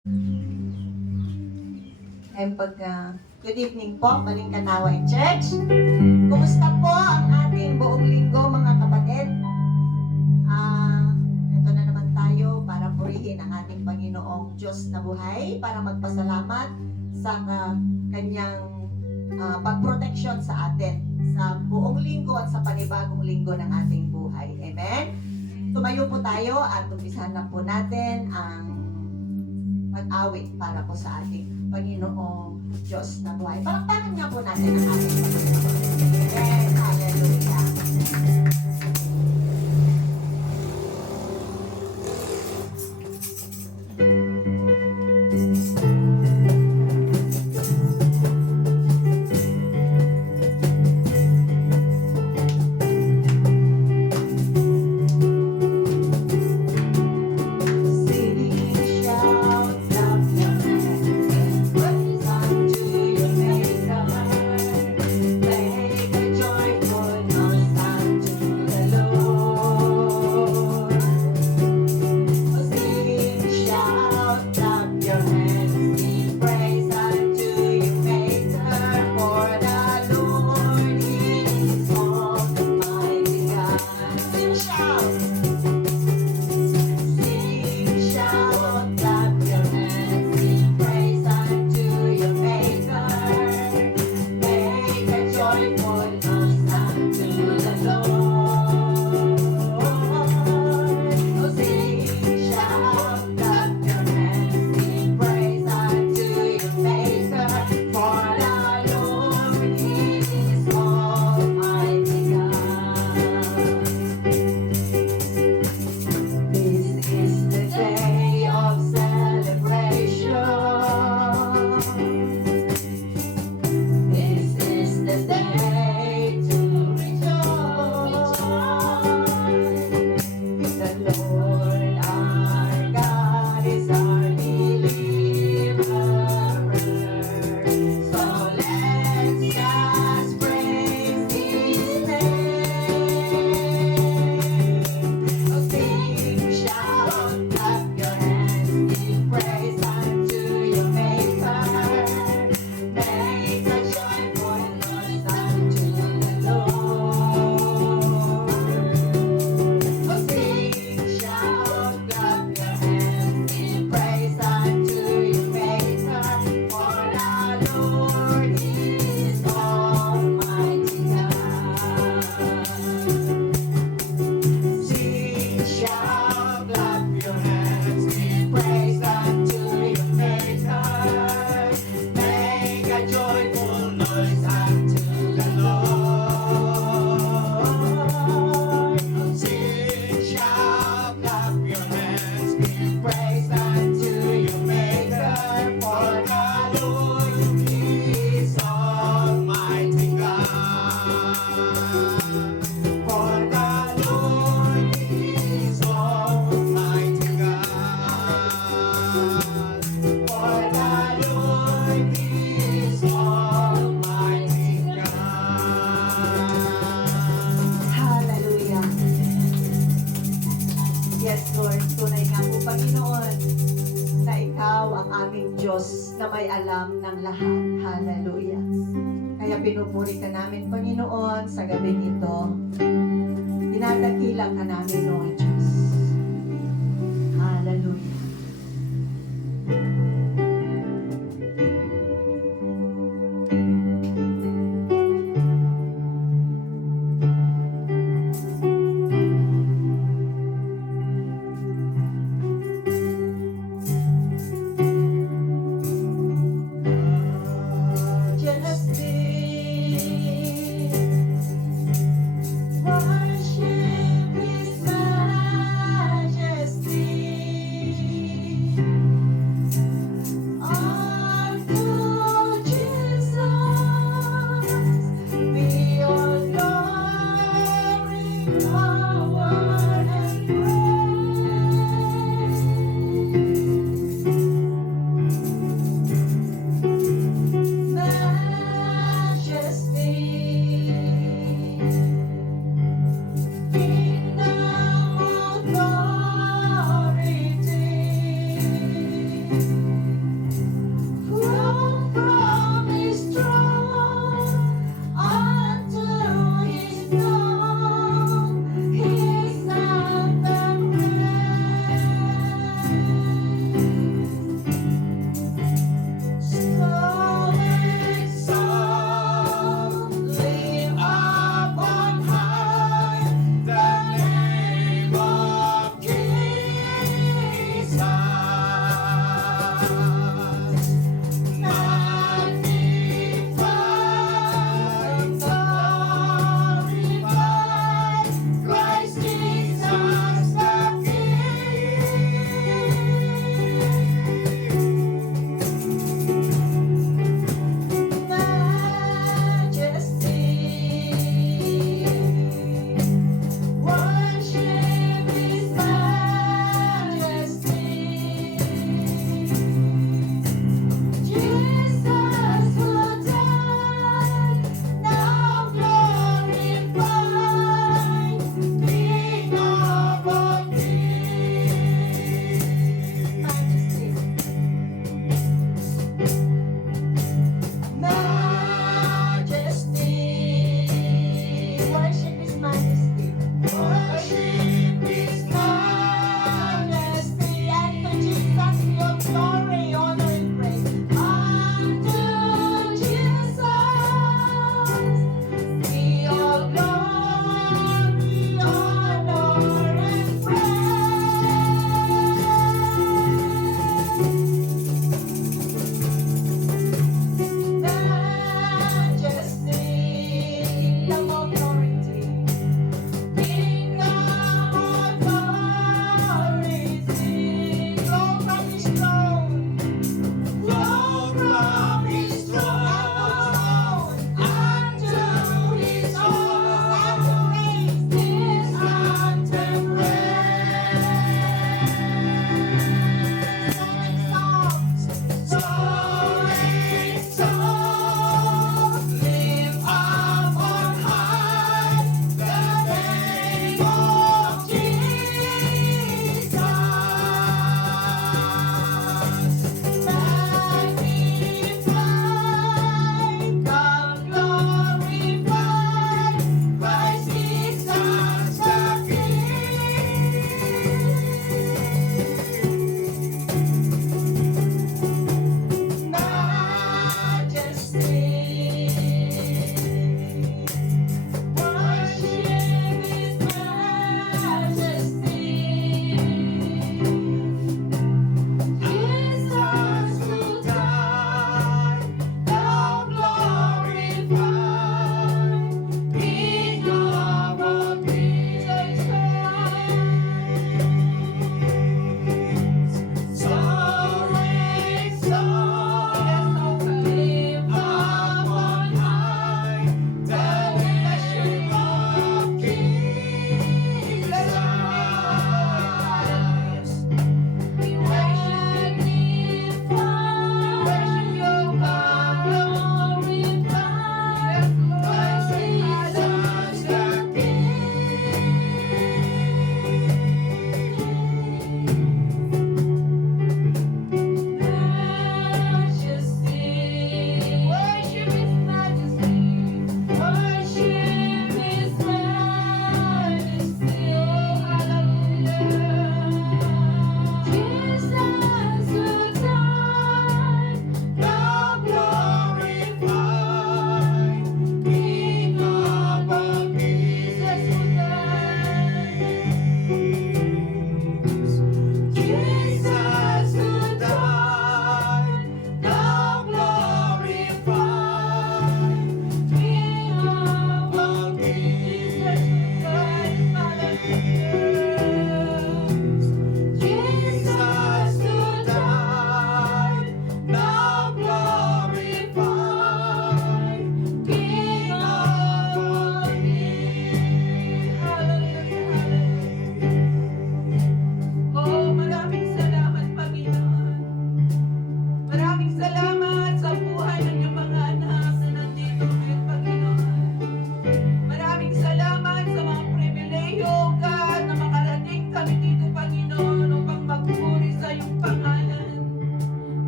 And good evening po, Balingkanawa Church. Kumusta po ang ating buong linggo mga kapatid? Ito na naman tayo para purihin ang ating Panginoong Diyos na buhay, para magpasalamat sa kanyang pagproteksyon sa atin sa buong linggo at sa panibagong linggo ng ating buhay. Amen? Tumayo po tayo at umpisahan na po natin ang pag-awit para po sa ating Panginoong Diyos na buhay. Palakpakan nga po natin ang ating Panginoon. Amen. Hallelujah. Pinupuri ka namin, Panginoon, sa gabing ito. Dinadakila ka namin, Lord Diyos. Hallelujah.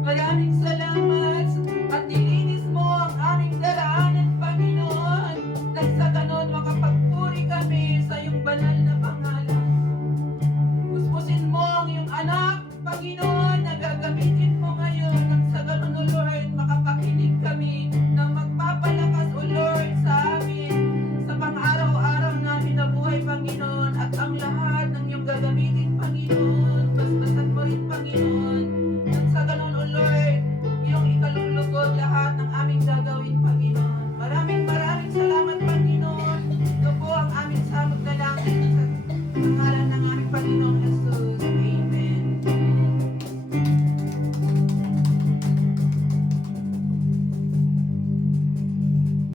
Maraming salamat at nilinis mo ang aming daraanan, Panginoon. Nang sa ganon makapagpuri kami sa iyong banal na pangalan. Puspusin mo ang iyong anak, Panginoon, na gagamitin